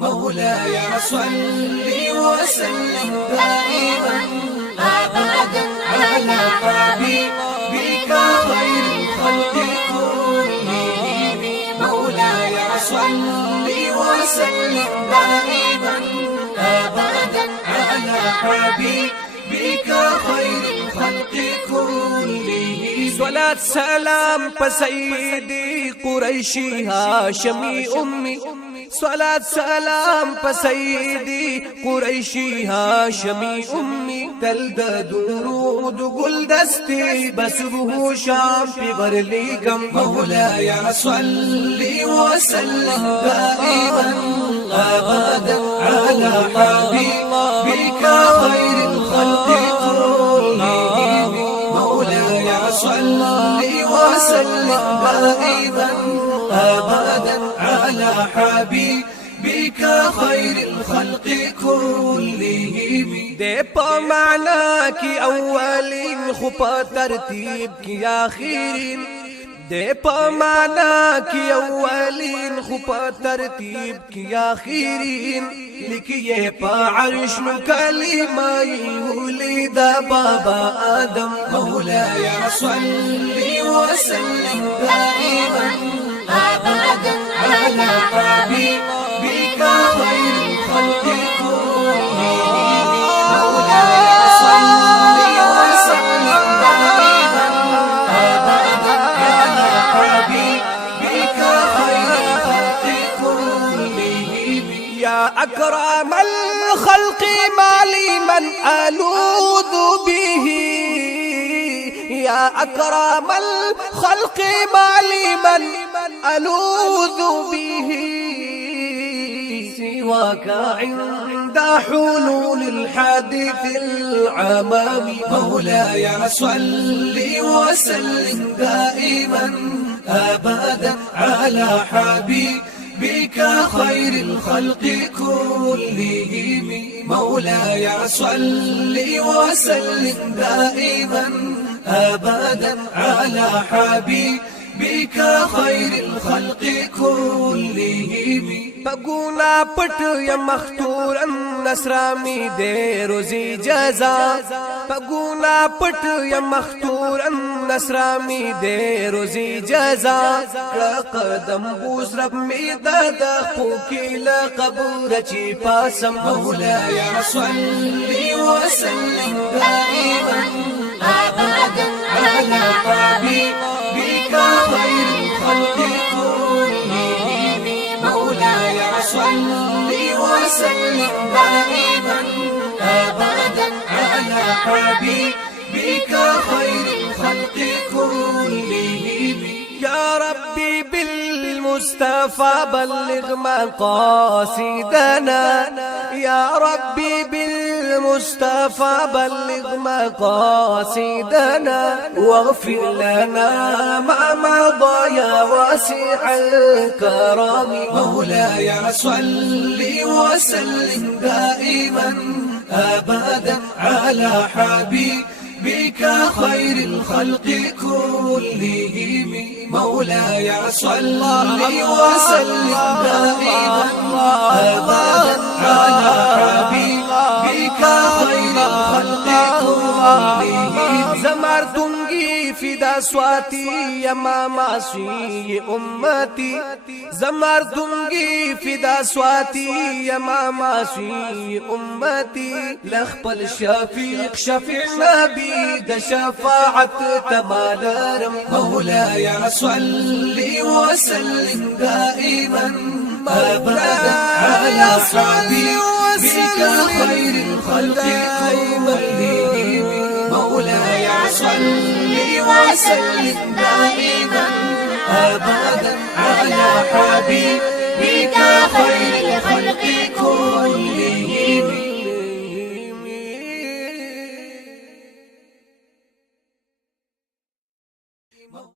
مولاي صل وسلم دائما أبدا على حبيبك خير الخلق كلهم. مولاي صل وسلم دائما أبدا على حبيبك خير الخلق كلهم. صلاة سلام پسیدی قریشی هاشمی امي، صلاة سلام پسیدی قریشی هاشمی امي. تل د درود گل دستی بسبه شام پی برلیگم. مولاي صل وسلم دائما أبدا على حبيبك خير الخلق كلهم. مولاي صل وسلم دائما أبدا على حبيبك خير الخلق كلهم. دے پا معنا کی اولین خو پا ترتیب کی آخرین، دے پا معنا کی اولین خو پا ترتیب کی آخرین. لکھیے پا عرش میں کلمہ ولد بابا آدم. مولاي صل وسلم دائما أبدا على حبيبك خير الخلق كلهم. مولاي صل وسلم دائما أبدا على حبيبك خير الخلق كلهم. يا أكرم الخلق ما لي من ألوذ به، يا أكرم الخلق ما لي من ألوذ به سواك عند حلول الحادث العمام. مولاي صل وسلم دائما أبدا على حبيبك خير الخلق كلهم. مولاي صل وسلم دائما أبدا على حبيبك خير الخلق كلهم. پگونا پٹ یا مختور نصرامی دے روزی جزا، پگونا پٹ یا مختور نصرامی دے روزی جزا. قدم بوس رب می داد خوکی لقبر چی پاسم. مولاي صل وسلم دائما أبدا على حبيبك خير الخلق كلهم. مولاي صل وسلم دائما أبدا على حبيبك خير الخلق كلهم. يا ربي بالمصطفى بلغ مقاصدنا، يا ربي بالمصطفى بلغ مقاصدنا. واغفر لنا ما مضى يا واسع الكرم. مولاي صل وسلم دائما أبدا على حبيبك خير الخلق كلهم. مولاي صل وسلم دائما أبدا على حبيبك خير الخلق كلهم. زمر دونگی فدا سواتی یا ماما سوی امتی، زمر دونگی فدا سواتی یا ماما سوی امتی. لخپل شفیق شفیع نبی د شفاعت تمالرم. مولاي صل وسلم دائما أبدا على حبيبك خير الخلق كلهم. مولاي صل وسلم دائما أبدا على حبيبك